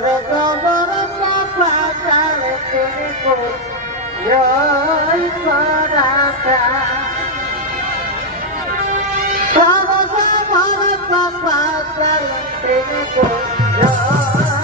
गोबा चलो सभु पपा चलतो